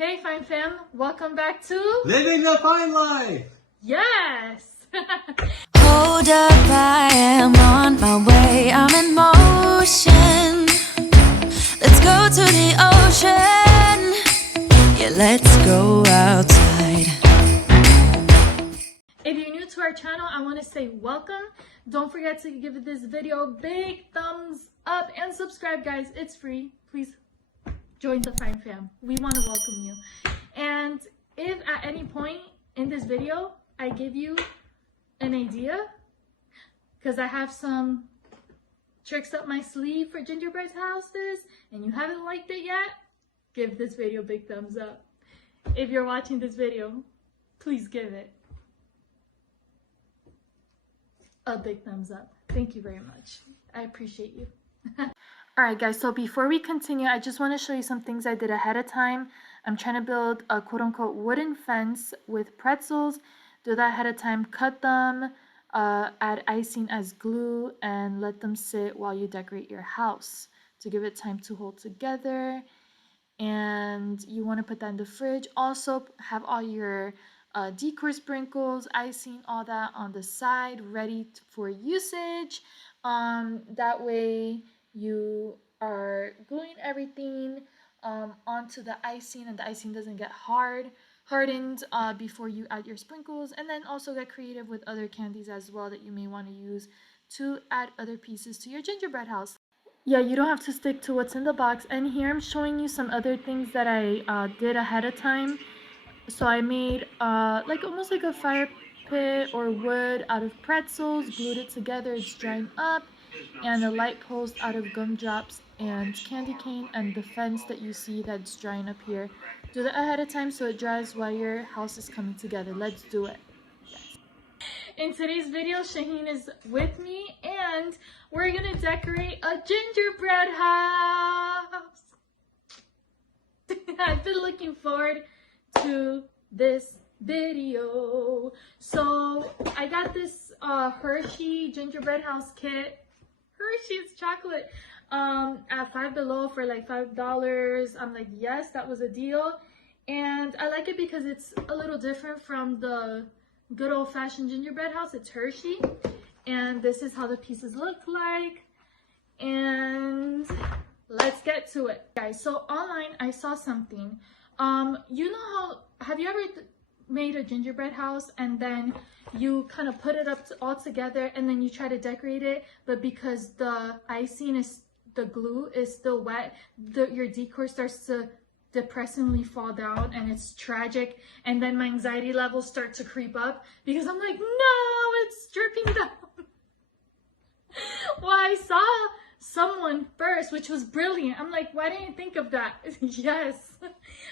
Hey Fine Fam, welcome back to Living the Fine Life! Yes! Hold up, I am on my way, I'm in motion. Let's go to the ocean. Yeah, let's go outside. If you're new to our channel, I want to say welcome. Don't forget to give this video a big thumbs up and subscribe, guys. It's free. Please join the Fine Fam. We want to welcome you. And if at any point in this video I give you an idea, because I have some tricks up my sleeve for gingerbread houses and you haven't liked it yet, give this video a big thumbs up. If you're watching this video, please give it a big thumbs up. Thank you very much. I appreciate you. Alright guys, so before we continue, I just want to show you some things I did ahead of time. I'm trying to build a quote-unquote wooden fence with pretzels. Do that ahead of time, cut them, add icing as glue, and let them sit while you decorate your house to give it time to hold together. And you want to put that in the fridge. Also have all your decor sprinkles, icing, all that on the side ready for usage. That way you are gluing everything onto the icing and the icing doesn't get hardened before you add your sprinkles. And then also get creative with other candies as well that you may want to use to add other pieces to your gingerbread house. Yeah, you don't have to stick to what's in the box. And here I'm showing you some other things that I did ahead of time. So I made like almost like a fire pit or wood out of pretzels, glued it together, it's drying up, and a light post out of gumdrops and candy cane, and the fence that you see that's drying up here. Do that ahead of time so it dries while your house is coming together. Let's do it. Yes. In today's video, Shaheen is with me and we're gonna decorate a gingerbread house. I've been looking forward to this video. So I got this Hershey gingerbread house kit, Hershey's chocolate, at Five Below for like $5. I'm like, yes, that was a deal. And I like it because it's a little different from the good old-fashioned gingerbread house. It's Hershey, and this is how the pieces look like. And let's get to it, guys. So online I saw something. You know have you ever made a gingerbread house and then you kind of put it up all together and then you try to decorate it, but because the glue is still wet, your decor starts to depressingly fall down and it's tragic, and then my anxiety levels start to creep up because I'm like, no, it's dripping down. Well, I saw someone first, which was brilliant. I'm like, why didn't you think of that? Yes,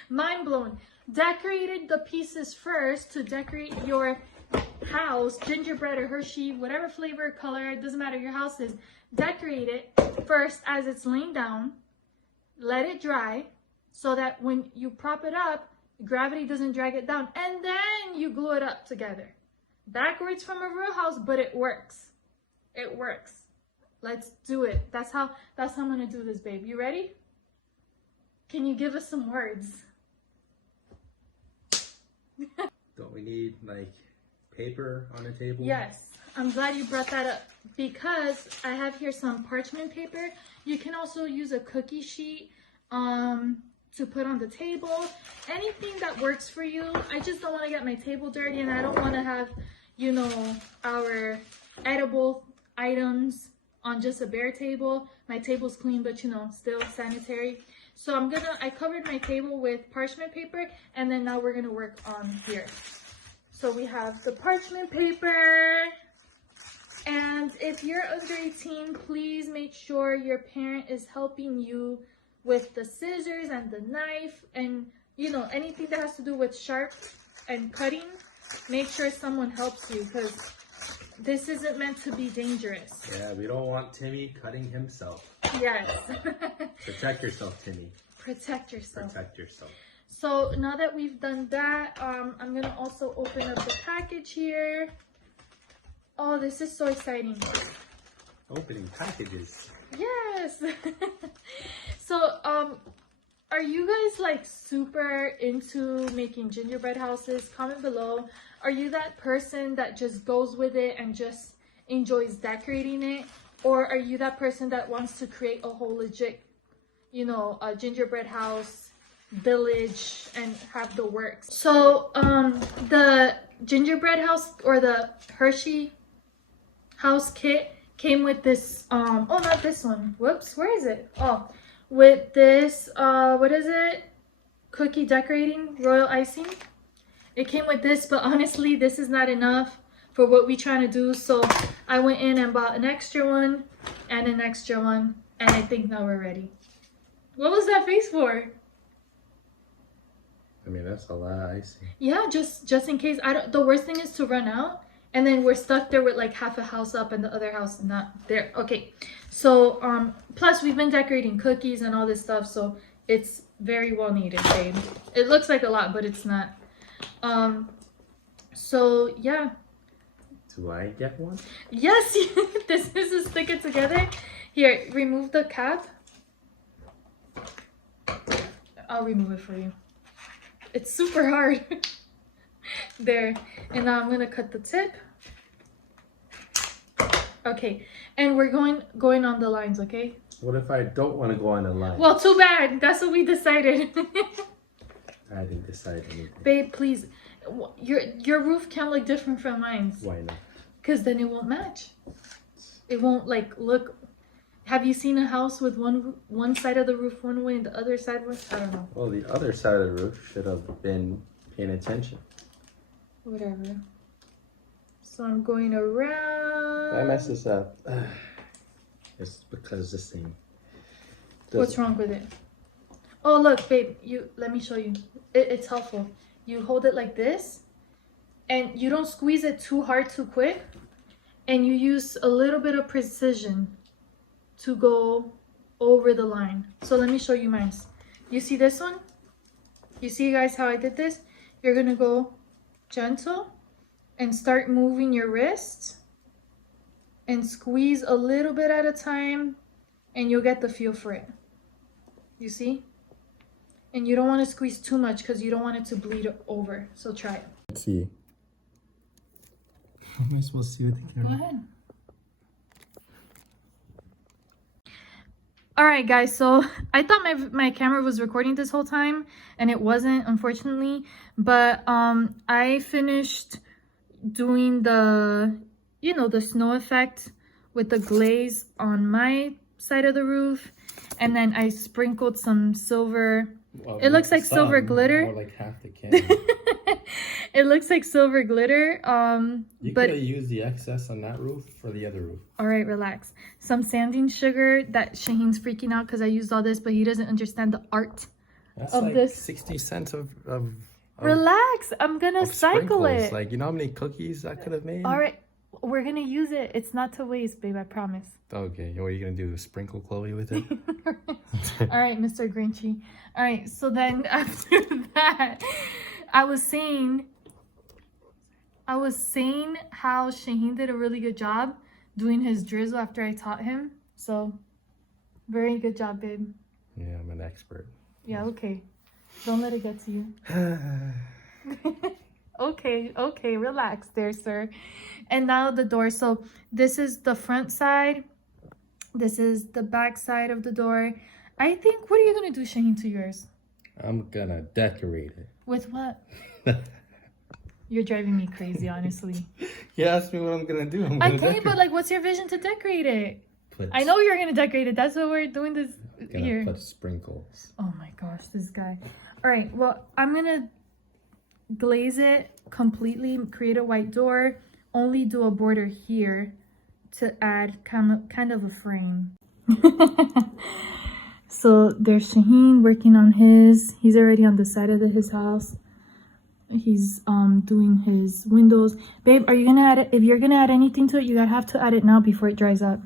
mind blown. Decorated the pieces first to decorate your house, gingerbread or Hershey, whatever flavor, color, it doesn't matter, your house is. Decorate it first as it's laying down, let it dry so that when you prop it up, gravity doesn't drag it down, and then you glue it up together. Backwards from a real house, but it works. It works. Let's do it. That's how I'm gonna do this, babe. You ready? Can you give us some words? Don't we need like paper on a table? Yes, I'm glad you brought that up because I have here some parchment paper. You can also use a cookie sheet to put on the table. Anything that works for you. I just don't want to get my table dirty, and I don't want to have, you know, our edible items on just a bare table. My table's clean, but you know, still sanitary. So I covered my table with parchment paper, and then now we're gonna work on here. So we have the parchment paper, and if you're under 18, please make sure your parent is helping you with the scissors and the knife, and you know, anything that has to do with sharp and cutting. Make sure someone helps you because this isn't meant to be dangerous. Yeah, we don't want Timmy cutting himself. Yes. Protect yourself, Timmy. Protect yourself. Protect yourself. So now that we've done that, I'm gonna also open up the package here. Oh, this is so exciting. Opening packages. Yes. So Are you guys like super into making gingerbread houses? Comment below. Are you that person that just goes with it and just enjoys decorating it? Or are you that person that wants to create a whole legit, you know, a gingerbread house, village, and have the works? So, the gingerbread house or the Hershey house kit came with this, oh, not this one. Whoops, where is it? Oh, with this, what is it? Cookie decorating, royal icing. It came with this, but honestly, this is not enough for what we're trying to do. So I went in and bought an extra one and an extra one. And I think now we're ready. What was that face for? I mean, that's a lot of icing. Yeah, just in case. The worst thing is to run out. And then we're stuck there with like half a house up and the other house not there. Okay, so plus we've been decorating cookies and all this stuff, so it's very well needed, babe. It looks like a lot, but it's not. So yeah. Do I get one? Yes, this is to stick it together. Here, remove the cap. I'll remove it for you. It's super hard. There. And now I'm gonna cut the tip. Okay, and we're going on the lines, okay? What if I don't want to go on a line? Well, too bad. That's what we decided. I didn't decide anything. Babe, please. Your roof can't look different from mine. Why not? Because then it won't match. It won't like look. Have you seen a house with one side of the roof one way and the other side was? I don't know. Well, the other side of the roof should have been paying attention. Whatever. So I'm going around. I messed this up. It's because this thing. What's wrong with it? Oh, look, babe. Let me show you. It's helpful. You hold it like this, and you don't squeeze it too hard too quick, and you use a little bit of precision to go over the line. So let me show you mine. You see this one? You see, guys, how I did this? You're gonna go gentle and start moving your wrist and squeeze a little bit at a time, and you'll get the feel for it. You see? And you don't want to squeeze too much because you don't want it to bleed over. So try it. Let's see. How am I supposed to see with the camera? Go ahead. All right, guys. So I thought my camera was recording this whole time, and it wasn't, unfortunately. But I finished doing the, you know, the snow effect with the glaze on my side of the roof, and then I sprinkled some silver. Well, it looks like silver glitter. More like half the can. It looks like silver glitter. You but could have used the excess on that roof for the other roof. all right, relax. Some sanding sugar that Shaheen's freaking out because I used all this, but he doesn't understand the art That's of like this. 60 cents of Relax. I'm gonna cycle sprinkles. it. Like, you know how many cookies I could have made? All right, we're gonna use it. It's not to waste, babe. I promise. Okay, what are you gonna do? Sprinkle Chloe with it? All right, Mr. Grinchy. All right, so then after that, I was saying how Shaheen did a really good job doing his drizzle after I taught him. So, very good job, babe. Yeah, I'm an expert. Yeah, okay. Don't let it get to you. Okay, relax there, sir. And now the door. So this is the front side. This is the back side of the door. I think, what are you going to do, Shaheen, to yours? I'm gonna decorate it. With what? You're driving me crazy, honestly. You asked me what I'm gonna do. I tell you, but like, what's your vision to decorate it? I know you're going to decorate it. That's what we're doing this here. Put sprinkles. Oh my gosh, this guy. All right, well, I'm going to glaze it completely, create a white door, only do a border here to add kind of a frame. So there's Shaheen working on his. He's already on the side of his house. He's doing his windows. Babe, are you gonna add it? If you're gonna add anything to it, you gotta have to add it now before it dries up.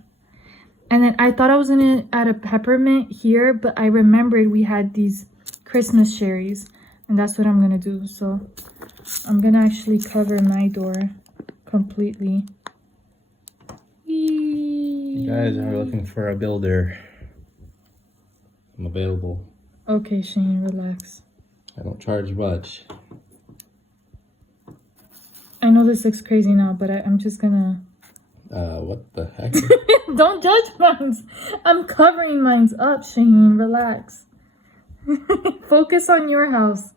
And then I thought I was gonna add a peppermint here, but I remembered we had these Christmas cherries, and that's what I'm gonna do. So I'm gonna actually cover my door completely. You guys are looking for a builder. I'm available. Okay, Shane, relax. I don't charge much. I know this looks crazy now, but I'm just gonna... What the heck? Don't judge mines. I'm covering mines up, Shane. Relax. Focus on your house.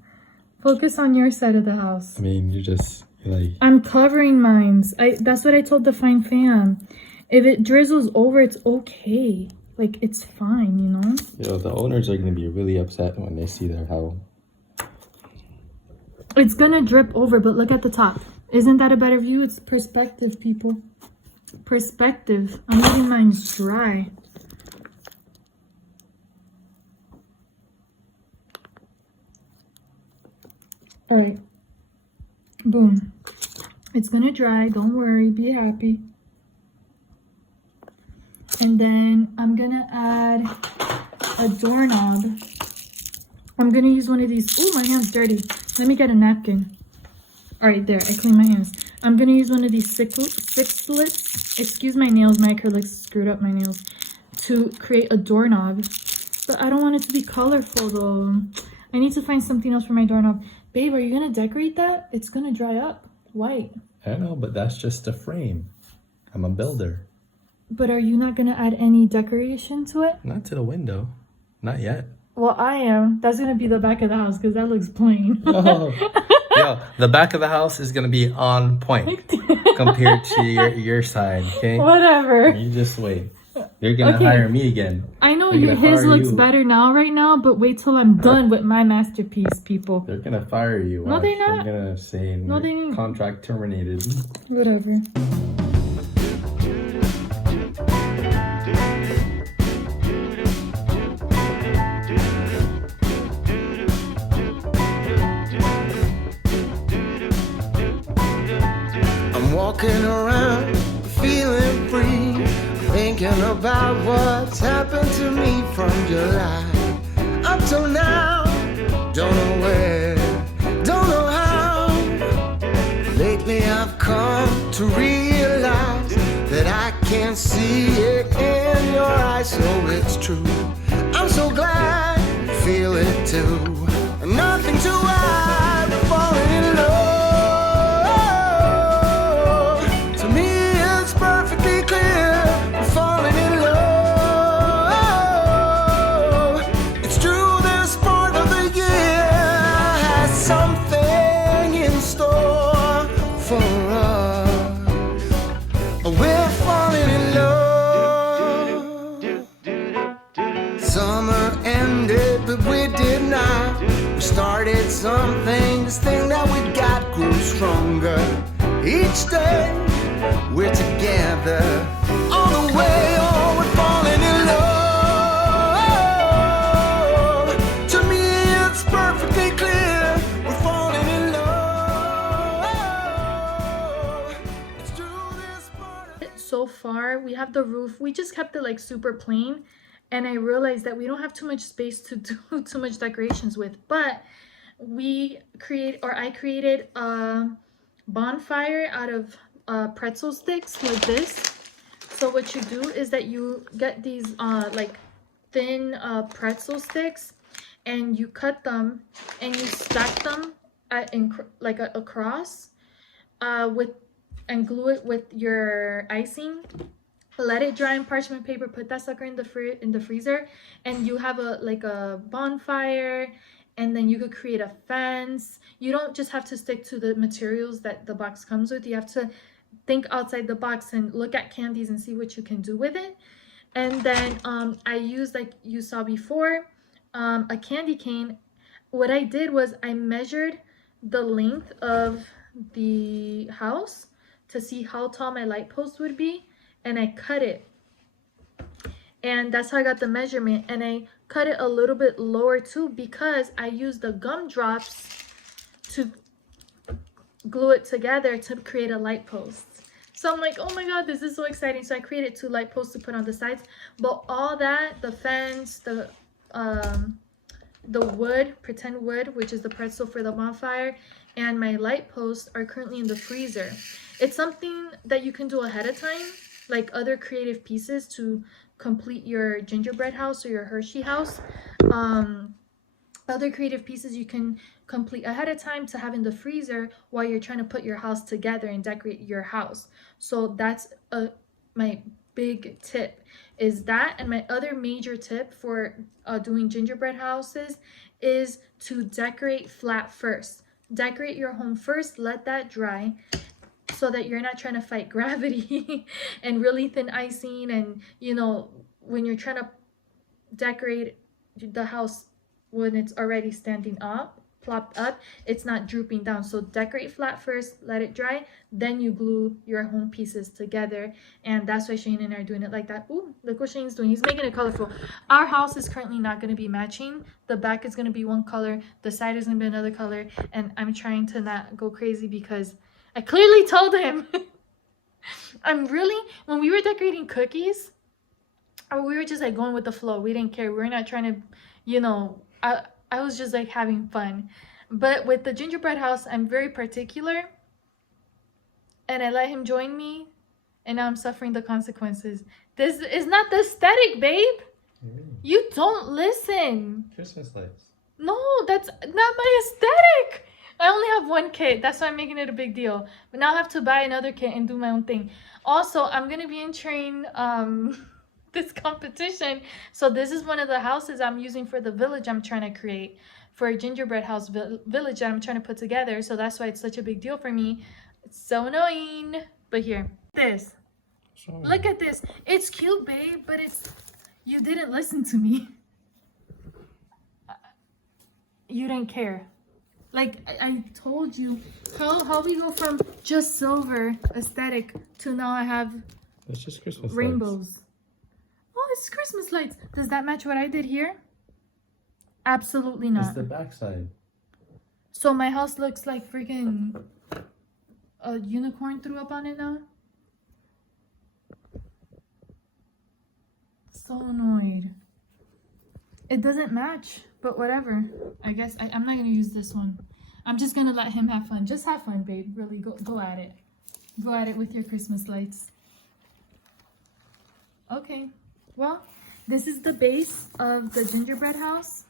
Focus on your side of the house. I mean, you're like... I'm covering mines. That's what I told the fine fam. If it drizzles over, it's okay. Like, it's fine, you know? Yo, the owners are gonna be really upset when they see their house. It's gonna drip over, but look at the top. Isn't that a better view? It's perspective, people. Perspective. I'm letting mine dry. Alright. Boom. It's gonna dry. Don't worry. Be happy. And then I'm gonna add a doorknob. I'm gonna use one of these. Oh, my hand's dirty. Let me get a napkin. Alright, there. I clean my hands. I'm gonna use one of these sixlets. Excuse my nails. My acrylics screwed up my nails. To create a doorknob. But I don't want it to be colorful, though. I need to find something else for my doorknob. Babe, are you gonna decorate that? It's gonna dry up. White. I know, but that's just a frame. I'm a builder. But are you not gonna add any decoration to it? Not to the window. Not yet. Well, I am. That's gonna be the back of the house because that looks plain. Oh. Yo, the back of the house is gonna be on point compared to your side, okay? Whatever. You just wait. You're gonna hire me again. I know They're gonna his fire looks you. better right now, but wait till I'm done with my masterpiece, people. They're gonna fire you. No, they're They're not. gonna say No, they ain't. contract terminated. Whatever. I'm walking around feeling free, thinking about what's happened to me from July up till now. Don't know where, don't know how. Lately I've come to realize that I can see it in your eyes, so it's true. I'm so glad you feel it too. Nothing to hide, but falling in love. To me it's perfectly clear, we're falling in love. It's true, this part of the year has something in store for us. We're falling in love. Summer ended, but we did not. We started something, this thing that we got grew stronger. Each day we're together, all the way, oh, we're falling in love. To me it's perfectly clear, we're falling in love. It's true, this part of So far, we have the roof. We just kept it like super plain. And I realized that we don't have too much space to do too much decorations with. But I created a bonfire out of pretzel sticks like this. So what you do is that you get these like thin pretzel sticks, and you cut them and you stack them like across and glue it with your icing. Let it dry in parchment paper. Put that sucker in the freezer, and you have a bonfire. And then you could create a fence. You don't just have to stick to the materials that the box comes with. You have to think outside the box and look at candies and see what you can do with it. And then I used, like you saw before, a candy cane. What I did was I measured the length of the house to see how tall my light post would be, and I cut it. And that's how I got the measurement. And I cut it a little bit lower too, because I used the gumdrops to glue it together to create a light post. So I'm like, oh my god, this is so exciting. So I created 2 light posts to put on the sides. But all that, the fence, the wood, pretend wood, which is the pretzel for the bonfire, and my light posts are currently in the freezer. It's something that you can do ahead of time, like other creative pieces to complete your gingerbread house or your Hershey house. other creative pieces you can complete ahead of time to have in the freezer while you're trying to put your house together and decorate your house. So that's my big tip is that. And my other major tip for doing gingerbread houses is to decorate flat first. Decorate your home first, let that dry, so that you're not trying to fight gravity and really thin icing. And you know, when you're trying to decorate the house when it's already standing up, plopped up, it's not drooping down. So decorate flat first, let it dry, then you glue your home pieces together. And that's why Shane and I are doing it like that. Ooh, look what Shane's doing. He's making it colorful. Our house is currently not going to be matching. The back is going to be one color, the side is going to be another color, and I'm trying to not go crazy because I clearly told him when we were decorating cookies, we were just like going with the flow. We didn't care. We were not trying to, you know, I was just like having fun. But with the gingerbread house, I'm very particular. And I let him join me. And now I'm suffering the consequences. This is not the aesthetic, babe. You don't listen. Christmas lights. No, that's not my aesthetic. I only have one kit. That's why I'm making it a big deal. But now I have to buy another kit and do my own thing. Also, I'm going to be entering this competition. So this is one of the houses I'm using for the village I'm trying to create. For a gingerbread house village that I'm trying to put together. So that's why it's such a big deal for me. It's so annoying. But here, this. Sorry. Look at this. It's cute, babe, but it's... You didn't listen to me. You didn't care. Like I told you, how we go from just silver aesthetic to now I have It's just Christmas rainbows. lights. Oh, it's Christmas lights. Does that match what I did here? Absolutely not. It's the backside. So my house looks like freaking a unicorn threw up on it now. So annoyed. It doesn't match, but whatever. I guess I'm not gonna use this one. I'm just gonna let him have fun. Just have fun, babe. Really, go at it. Go at it with your Christmas lights. Okay. Well, this is the base of the gingerbread house.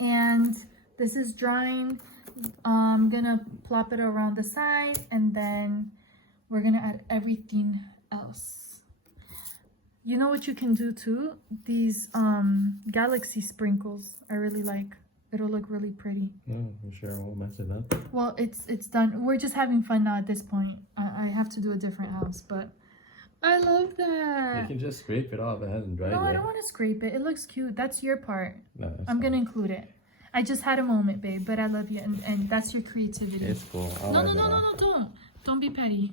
And this is drying. I'm gonna plop it around the side and then we're gonna add everything else. You know what you can do too? These galaxy sprinkles I really like. It'll look really pretty. No, I'm sure I won't mess it up. Well, it's done. We're just having fun now at this point. I have to do a different house, but I love that. You can just scrape it off. It hasn't dried No, yet. I don't want to scrape it. It looks cute. That's your part. No, that's I'm fine. gonna include it. I just had a moment, babe, but I love you, and that's your creativity. It's cool. I'll No, wipe it off. don't be petty.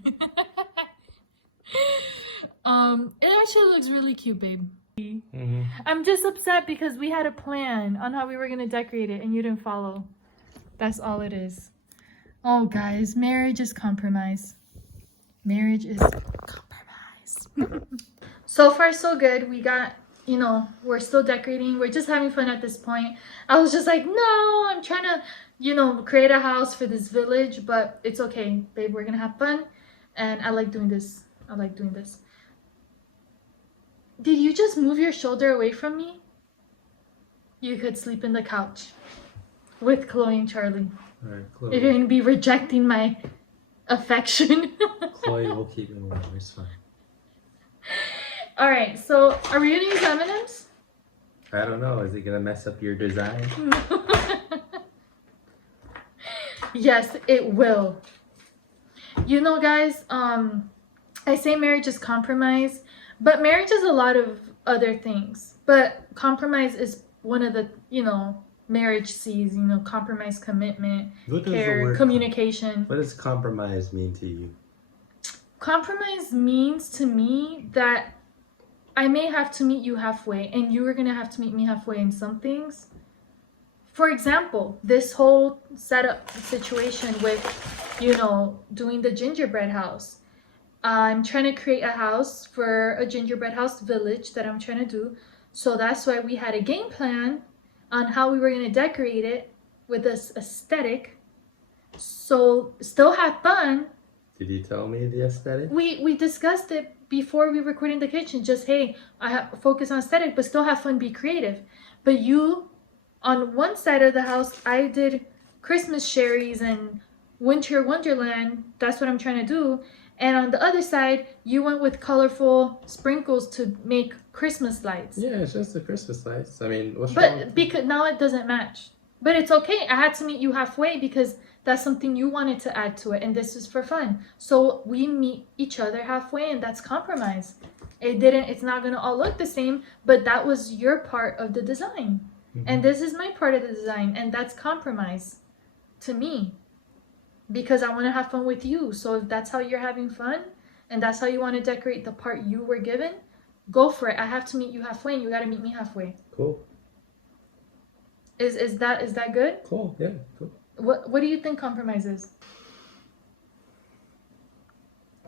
It actually looks really cute, babe. Mm-hmm. I'm just upset because we had a plan on how we were gonna decorate it and you didn't follow. That's all it is. Oh, guys, marriage is compromise. Marriage is compromise. So far, so good. We got, you know, we're still decorating. We're just having fun at this point. I was just like, no, I'm trying to, you know, create a house for this village, but it's okay, babe. We're gonna have fun. And I like doing this. I like doing this. Did you just move your shoulder away from me? You could sleep in the couch with Chloe and Charlie. All right, If you're Chloe. gonna be rejecting my affection. Chloe will keep me warm. It's fine. All right, so are we gonna use M&Ms? I don't know. Is it gonna mess up your design? Yes, it will. You know, guys, I say marriage is compromise, but marriage is a lot of other things. But compromise is one of the, you know, marriage C's, you know, compromise, commitment, What does the care, word- communication. What does compromise mean to you? Compromise means to me that I may have to meet you halfway and you are going to have to meet me halfway in some things. For example, this whole setup situation with, you know, doing the gingerbread house. I'm trying to create a house for a gingerbread house village that I'm trying to do. So that's why we had a game plan on how we were going to decorate it with this aesthetic. So still have fun. Did you tell me the aesthetic? We discussed it before we recorded in the kitchen. Just, hey, I have focus on aesthetic, but still have fun, be creative. But you On one side of the house, I did Christmas cherries and winter wonderland. That's what I'm trying to do. And on the other side, you went with colorful sprinkles to make Christmas lights. Yeah, it's just the Christmas lights. I mean, what's wrong? But because now it doesn't match. But it's okay. I had to meet you halfway because that's something you wanted to add to it, and this is for fun. So we meet each other halfway, and that's compromise. It's not gonna all look the same, but that was your part of the design. And this is my part of the design, and that's compromise to me. Because I want to have fun with you. So if that's how you're having fun, and that's how you want to decorate the part you were given, go for it. I have to meet you halfway, and you got to meet me halfway. Cool. Is that good? Cool. Yeah. Cool. What do you think compromise is?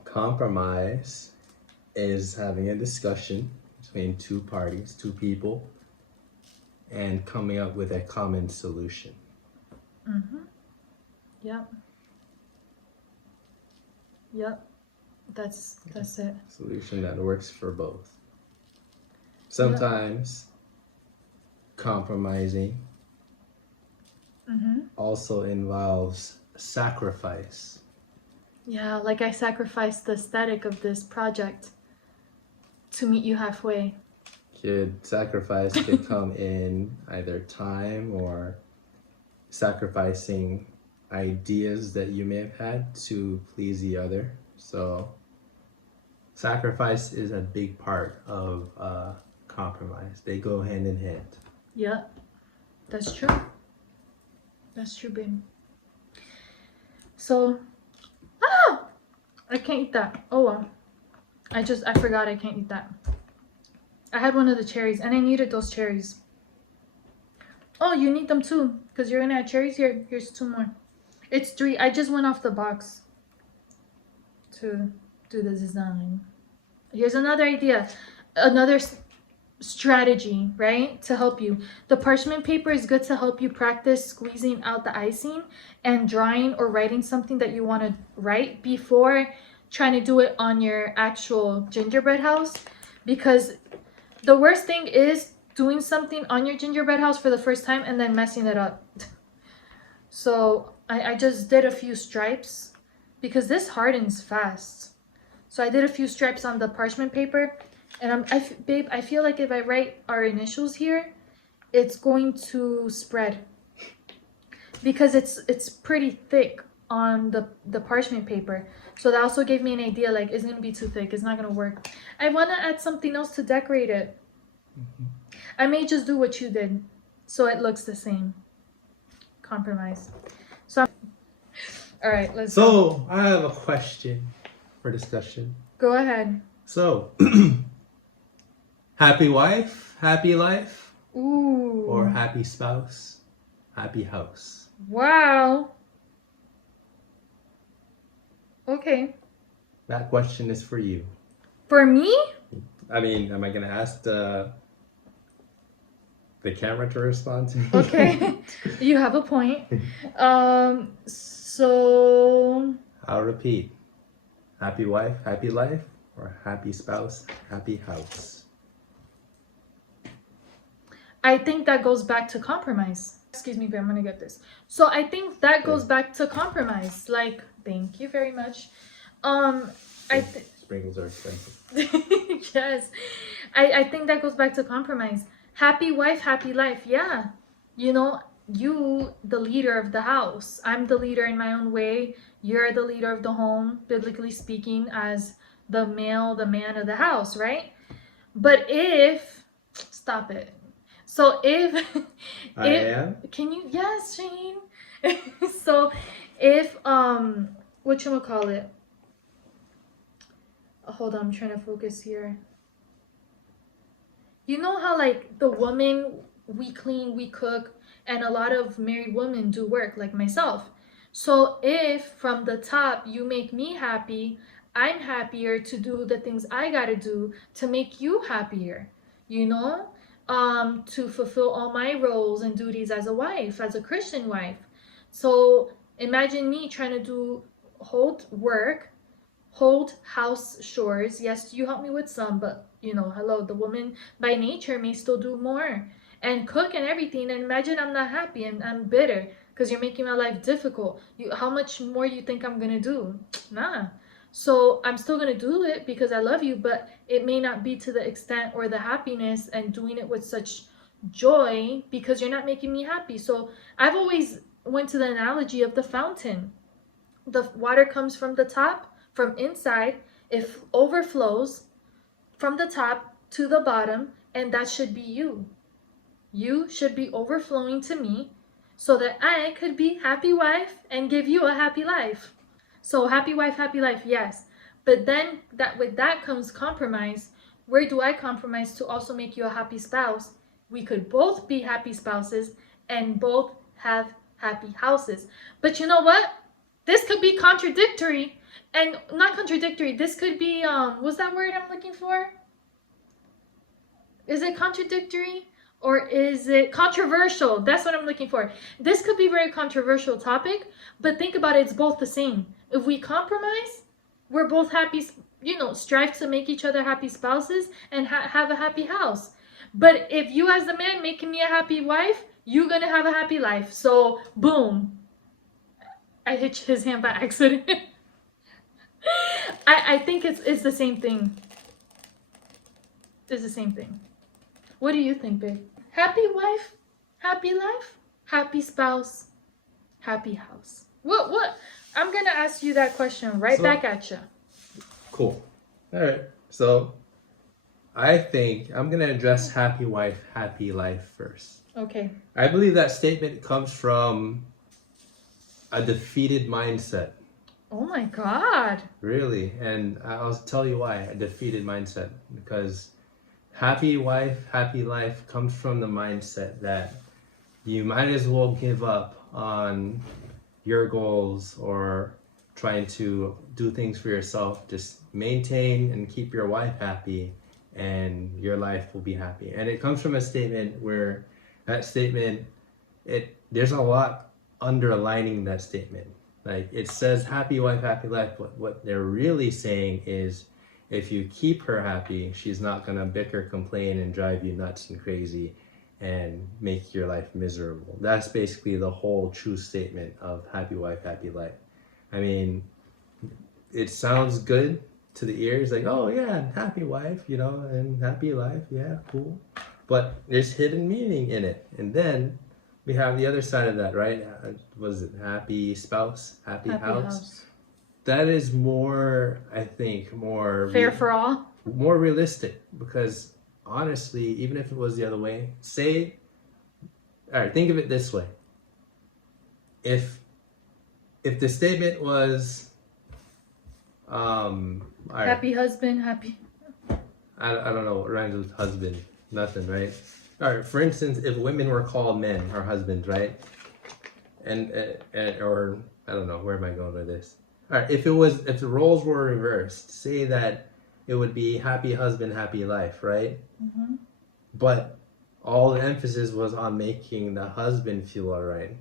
Compromise is having a discussion between two parties, two people, and coming up with a common solution. Yep. Yep. That's it. Solution that works for both. Sometimes compromising also involves sacrifice. Yeah, like I sacrificed the aesthetic of this project to meet you halfway. Sacrifice could come in either time or sacrificing ideas that you may have had to please the other. So sacrifice is a big part of compromise. They go hand in hand. Yeah, that's true. That's true, babe. So, I can't eat that. Oh well. I forgot I can't eat that. I had one of the cherries and I needed those cherries. Oh, you need them too, because you're gonna add cherries here. Here's 2 more. It's 3. I just went off the box to do the design. Here's another idea, another strategy, right, to help you. The parchment paper is good to help you practice squeezing out the icing and drawing or writing something that you want to write before trying to do it on your actual gingerbread house, because the worst thing is doing something on your gingerbread house for the first time and then messing it up. So I just did a few stripes because this hardens fast. So I did a few stripes on the parchment paper, and babe, I feel like if I write our initials here, it's going to spread because it's pretty thick on the parchment paper. So that also gave me an idea, like it's gonna be too thick, it's not gonna work. I want to add something else to decorate it. I may just do what you did so it looks the same. Compromise. So all right, let's So I have a question for discussion. go ahead. So happy wife, happy life, Ooh, or happy spouse, happy house? wow. Okay, That question is for you. for me. I mean, am I gonna ask the camera to respond to me? Okay. You have a point. So I'll repeat. Happy wife, happy life, or happy spouse, happy house? I think that goes back to compromise. Excuse me, but I'm gonna get this. So I think that goes back to compromise. Like, thank you very much. Sprinkles are expensive. Yes, I think that goes back to compromise. Happy wife, happy life. Yeah, you know, you the leader of the house. I'm the leader in my own way. You're the leader of the home, biblically speaking, as the man of the house, right? But if stop it. So if I am? can you, yes, Shane. So if whatchamacallit, hold on, I'm trying to focus here. You know how like the woman, we clean, we cook, and a lot of married women do work like myself. So if from the top you make me happy, I'm happier to do the things I gotta do to make you happier, you know? To fulfill all my roles and duties as a wife, as a Christian wife. So imagine me trying to hold house chores. Yes, you help me with some, but you know, hello, the woman by nature may still do more. and cook and everything, and imagine I'm not happy and I'm bitter because you're making my life difficult. How much more you think I'm gonna do? Nah. So I'm still gonna do it because I love you, but it may not be to the extent or the happiness and doing it with such joy because you're not making me happy. So I've always went to the analogy of the fountain. The water comes from the top, from inside, it overflows from the top to the bottom, and that should be you. You should be overflowing to me so that I could be happy wife and give you a happy life. So happy wife, happy life, yes. But then with that comes compromise. Where do I compromise to also make you a happy spouse? We could both be happy spouses and both have happy houses. But you know what? This could be contradictory. And not contradictory, this could be, what's that word I'm looking for? Is it contradictory? Or is it controversial? That's what I'm looking for. This could be a very controversial topic, but think about it, it's both the same. If we compromise, we're both happy, strive to make each other happy spouses and have a happy house. But if you as the man making me a happy wife, you're gonna have a happy life. So boom. I hit his hand by accident. I think it's the same thing. It's the same thing. What do you think, babe? Happy wife, happy life, happy spouse, happy house. What? I'm gonna ask you that question back at you. Cool. All right. So I think I'm going to address happy wife, happy life first. Okay. I believe that statement comes from a defeated mindset. Oh my God. Really. And I'll tell you why, a defeated mindset. Because happy wife, happy life comes from the mindset that you might as well give up on your goals or trying to do things for yourself. Just maintain and keep your wife happy and your life will be happy. And it comes from a statement where that statement, there's a lot underlining that statement. Like it says happy wife, happy life, but what they're really saying is if you keep her happy, she's not gonna bicker, complain, and drive you nuts and crazy and make your life miserable. That's basically the whole true statement of happy wife, happy life. I mean, it sounds good to the ears, like, oh yeah, happy wife, and happy life, yeah, cool. But there's hidden meaning in it. And then we have the other side of that, right? Was it happy spouse, happy house? That is more, I think, more fair for all. More realistic, because honestly, even if it was the other way, all right, think of it this way. If the statement was, all right, happy husband, happy. I don't know what rhymes with husband. Nothing, right? All right. For instance, if women were called men or husbands, right? And or I don't know, where am I going with this? All right. If the roles were reversed, say that it would be happy husband, happy life, right? Mm-hmm. But all the emphasis was on making the husband feel all right.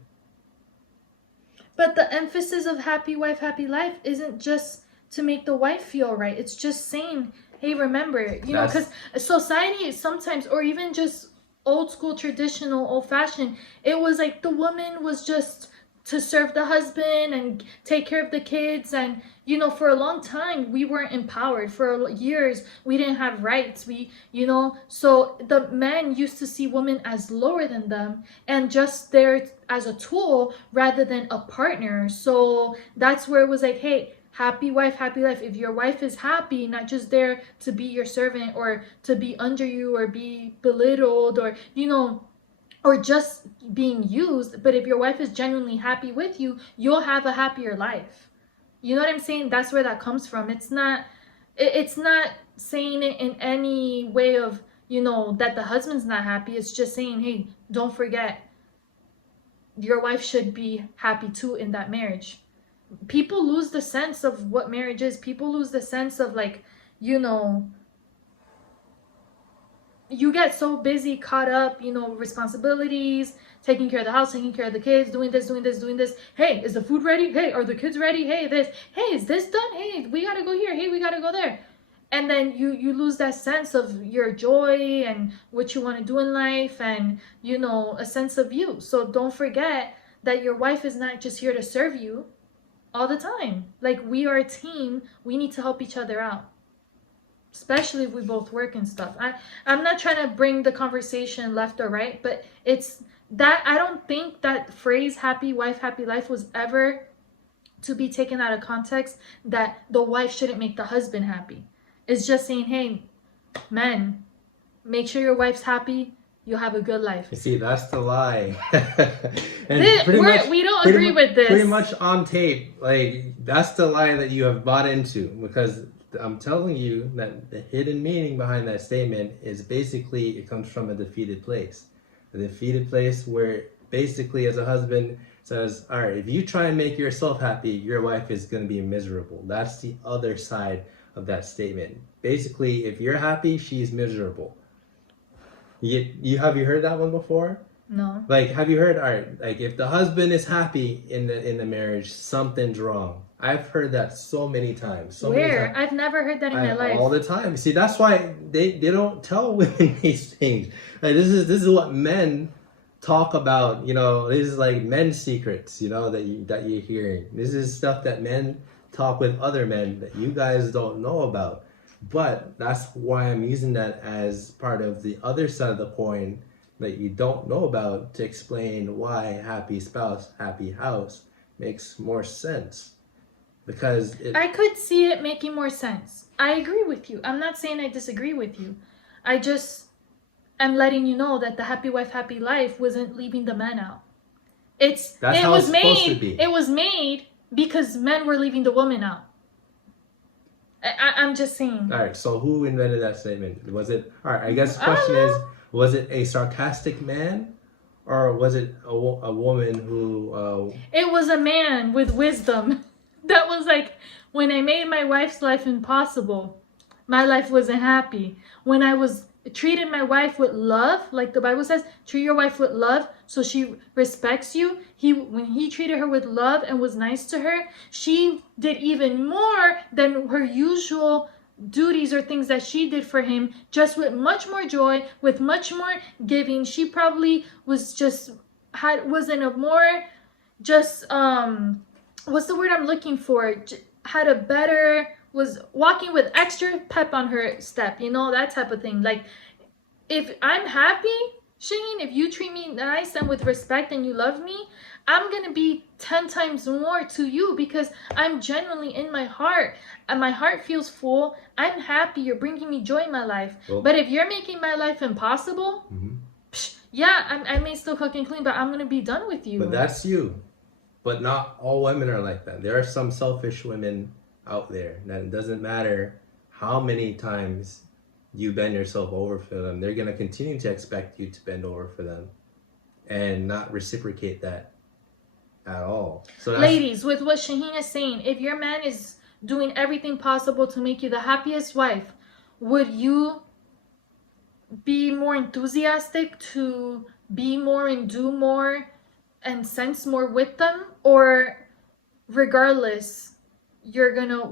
But the emphasis of happy wife, happy life isn't just to make the wife feel right. It's just saying, hey, remember, because society sometimes, or even just old school, traditional, old fashioned, it was like the woman was just to serve the husband and take care of the kids. And, for a long time, we weren't empowered. For years, we didn't have rights. So the men used to see women as lower than them and just there as a tool rather than a partner. So that's where it was like, hey, happy wife, happy life. If your wife is happy, not just there to be your servant or to be under you or be belittled or, or just being used, but if your wife is genuinely happy with you, you'll have a happier life. You know what I'm saying? That's where that comes from. It's not saying it in any way of, that the husband's not happy. It's just saying, hey, don't forget, your wife should be happy too in that marriage. People lose the sense of what marriage is. People lose the sense of you get so busy, caught up, responsibilities, taking care of the house, taking care of the kids, doing this. Hey, is the food ready? Hey, are the kids ready? Hey, this. Hey, is this done? Hey, we gotta go here. Hey, we gotta go there. And then you lose that sense of your joy and what you want to do in life, and a sense of you. So don't forget that your wife is not just here to serve you all the time. Like, we are a team. We need to help each other out, especially if we both work and stuff. I'm not trying to bring the conversation left or right, but it's that I don't think that phrase happy wife happy life was ever to be taken out of context, that the wife shouldn't make the husband happy. It's just saying, hey, men, make sure your wife's happy, you'll have a good life. You see, that's the lie. And We don't agree with this. Pretty much on tape, like, that's the lie that you have bought into, because I'm telling you that the hidden meaning behind that statement is basically it comes from a defeated place. A defeated place where basically, as a husband, says, all right, if you try and make yourself happy, your wife is going to be miserable. That's the other side of that statement. Basically, if you're happy, she's miserable. Have you heard that one before? No. Like, have you heard, all right, like, if the husband is happy in the marriage, something's wrong. I've heard that so many times. Where? I've never heard that in my life. All the time. See, that's why they don't tell women these things. Like, this is what men talk about. This is like men's secrets. That you're hearing. This is stuff that men talk with other men that you guys don't know about. But that's why I'm using that as part of the other side of the coin that you don't know about, to explain why happy spouse, happy house makes more sense. Because I could see it making more sense. I agree with you. I'm not saying I disagree with you. I just am letting you know that the happy wife, happy life wasn't leaving the men out. That's how it's supposed to be. It was made because men were leaving the woman out. I'm just saying. All right, so who invented that statement? Was it, all right, I guess the question is, was it a sarcastic man, or was it a woman who... It was a man with wisdom. That was like, when I made my wife's life impossible, my life wasn't happy. When I was treating my wife with love, like the Bible says, treat your wife with love so she respects you. When he treated her with love and was nice to her, she did even more than her usual duties or things that she did for him, just with much more joy, with much more giving. She probably was was in a more just what's the word I'm looking for? Was walking with extra pep on her step, that type of thing. Like, if I'm happy, Shaheen, if you treat me nice and with respect and you love me, I'm going to be 10 times more to you, because I'm genuinely in my heart and my heart feels full. I'm happy. You're bringing me joy in my life. Well, but if you're making my life impossible, I may still cook and clean, but I'm going to be done with you. But that's you. But not all women are like that. There are some selfish women out there that it doesn't matter how many times you bend yourself over for them, they're going to continue to expect you to bend over for them and not reciprocate that at all. So ladies, with what Shaheen is saying, if your man is doing everything possible to make you the happiest wife, would you be more enthusiastic to be more and do more and sense more with them? Or regardless, you're gonna,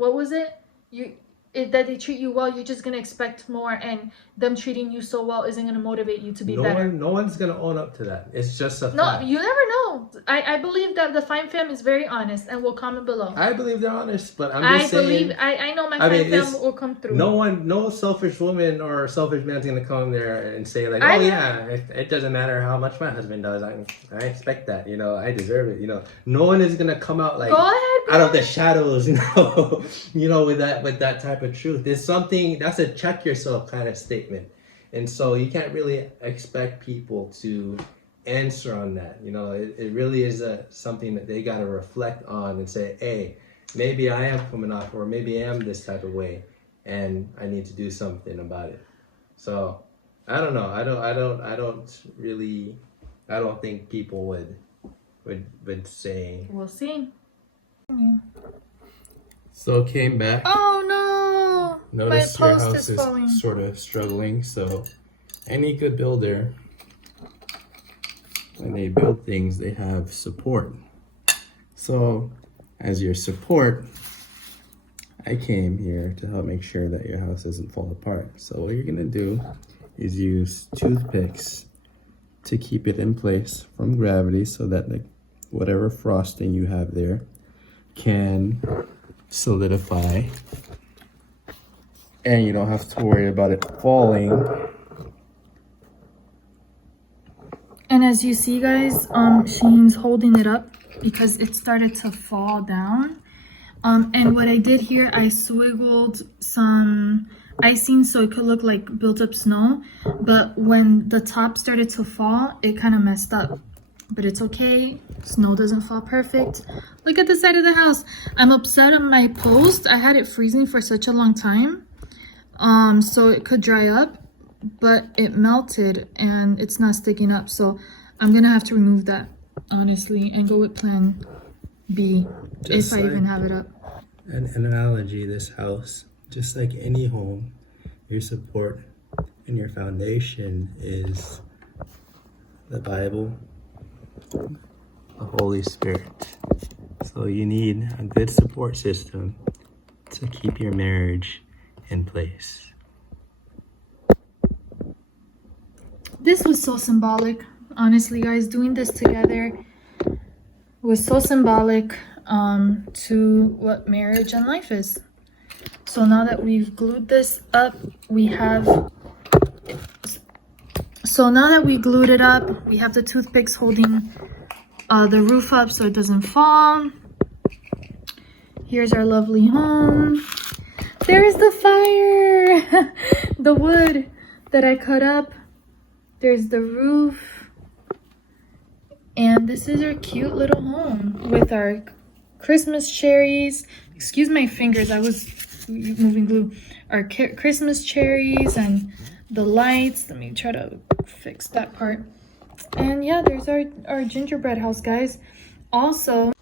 if that they treat you well, you're just gonna expect more, and them treating you so well isn't gonna motivate you to be better? No one's gonna own up to that. It's just a fact. No, you never know. I believe that the Fine Fam is very honest and will comment below. I believe they're honest, but I'm just saying. I know my Fine Fam will come through. No selfish woman or selfish man's gonna come there and say like, it doesn't matter how much my husband does. I expect that. I deserve it. No one is gonna come out like out of the shadows. With that type of truth. It's something that's a check yourself kind of statement, and so you can't really expect people to answer on that. It really is something that they got to reflect on and say, hey, maybe I am coming off, or maybe I am this type of way, and I need to do something about it. So I don't know. I don't think people would say. We'll see. So came back. Oh no! Notice my your post house is falling. is sort of struggling. So any good builder, when they build things, they have support. So as your support, I came here to help make sure that your house doesn't fall apart. So what you're gonna do is use toothpicks to keep it in place from gravity so that whatever frosting you have there can solidify and you don't have to worry about it falling. And as you see, guys, Sheen's holding it up because it started to fall down. And what I did here, I swiggled some icing so it could look like built up snow. But when the top started to fall, it kind of messed up. But it's okay. Snow doesn't fall perfect. Look at the side of the house. I'm upset on my post. I had it freezing for such a long time. So it could dry up, but it melted and it's not sticking up. So I'm gonna have to remove that, honestly, and go with plan B, if I even have it up. An analogy, this house, just like any home, your support and your foundation is the Bible, the Holy Spirit. So you need a good support system to keep your marriage in place. This was so symbolic, honestly, guys. Doing this together was so symbolic to what marriage and life is. So now that we've glued this up, we have the toothpicks holding the roof up so it doesn't fall. Here's our lovely home. There's the fire. The wood that I cut up. There's the roof. And this is our cute little home with our Christmas cherries. Excuse my fingers, I was moving glue. Our Christmas cherries and the lights. Let me try to fix that part. And yeah, there's our gingerbread house, guys. Also,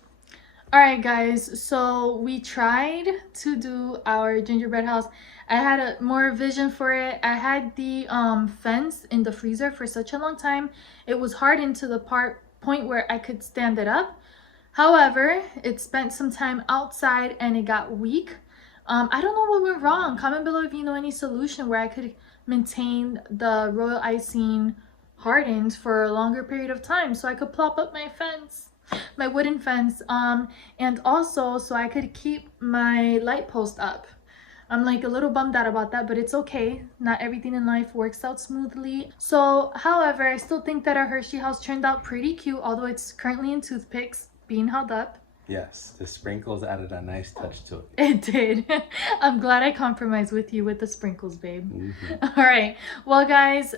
all right, guys, so we tried to do our gingerbread house. I had a more vision for it. I had the fence in the freezer for such a long time. It was hardened to the point where I could stand it up. However, it spent some time outside and it got weak. I don't know what went wrong. Comment below if you know any solution where I could maintain the royal icing hardened for a longer period of time so I could plop up my fence, my wooden fence, and also so I could keep my light post up. I'm like a little bummed out about that, but it's okay. Not everything in life works out smoothly. So, however, I still think that our Hershey house turned out pretty cute, although it's currently in toothpicks being held up. Yes, the sprinkles added a nice touch to it. It did. I'm glad I compromised with you with the sprinkles, babe. Mm-hmm. All right. Well, guys,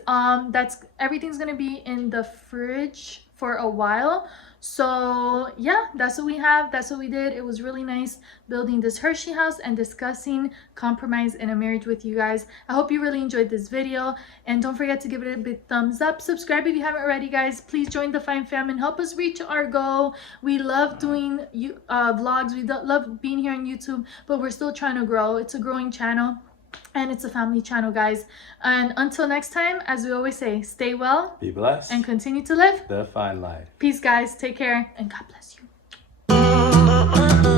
everything's gonna be in the fridge for a while. So yeah, that's what we have. That's what we did. It was really nice building this Hershey house and discussing compromise in a marriage with you guys. I hope you really enjoyed this video, and don't forget to give it a big thumbs up. Subscribe if you haven't already, guys. Please join the Fine Fam and help us reach our goal. We love doing vlogs. We love being here on YouTube, but we're still trying to grow. It's a growing channel. And it's a family channel, guys. And until next time, as we always say, stay well, Be blessed, and continue to live the fine life. peace, guys. Take care, and God bless you.